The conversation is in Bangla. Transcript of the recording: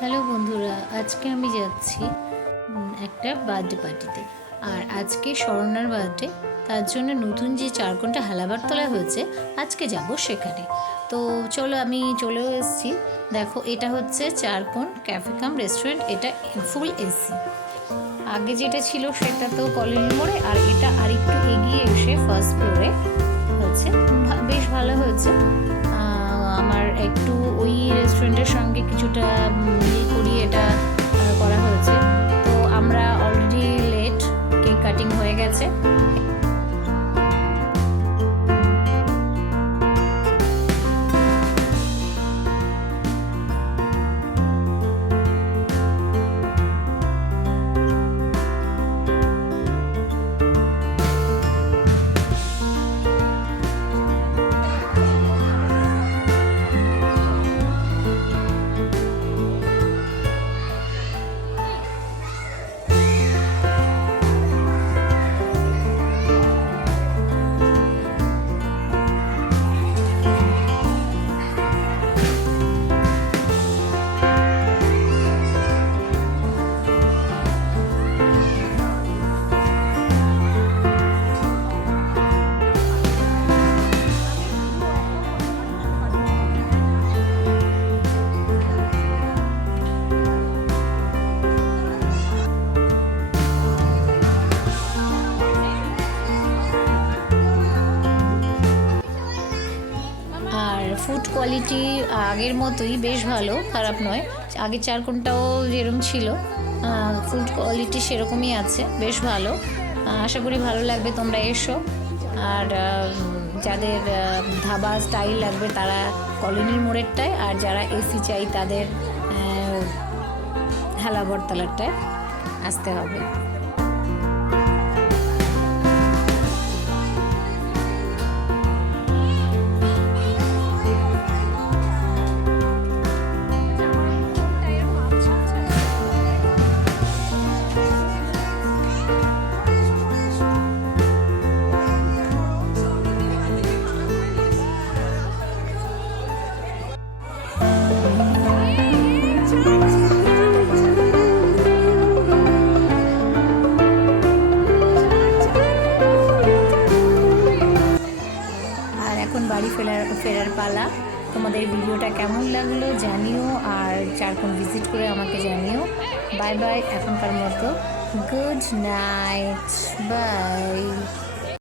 হ্যালো বন্ধুরা, আজকে আমি যাচ্ছি একটা বার্থডে পার্টিতে। আর আজকে স্বর্ণার বার্থডে, তার জন্য নতুন যে চারকোনটা হালাবার তোলা হয়েছে, আজকে যাব সেখানে। তো চলো, আমি চলেও এসেছি। দেখো, এটা হচ্ছে চারকোন ক্যাফে কাম রেস্টুরেন্ট। এটা ফুল এসি। আগে যেটা ছিল সেটা তো কলোনি মোড়ে, আর এটা আরেকটু এগিয়ে এসে ফার্স্ট ফ্লোরে হচ্ছে। বেশ ভালো হয়েছে। আমার একটু ওই রেস্টুরেন্টের সঙ্গে কিছুটা মিল করিয়ে এটা করা হয়েছে। তো আমরা অলরেডি লেট, কেক কাটিং হয়ে গেছে। ফুড কোয়ালিটি আগের মতোই, বেশ ভালো, খারাপ নয়। আগের চারকোনটাও যেরকম ছিল, ফুড কোয়ালিটি সেরকমই আছে, বেশ ভালো। আশা করি ভালো লাগবে, তোমরা এসো। আর যাদের ধাবা স্টাইল লাগবে তারা কলোনির মোড়েরটায়, আর যারা এসি চাই তাদের হালাবরতলারটায় আসতে হবে। এখন বাড়ি ফেরার পালা। তোমাদের ভিডিওটা কেমন লাগলো জানিও, আর চারকোন ভিজিট করে আমাকে জানিও। বাই বাই, এখনকার মতো গুড নাইট, বাই।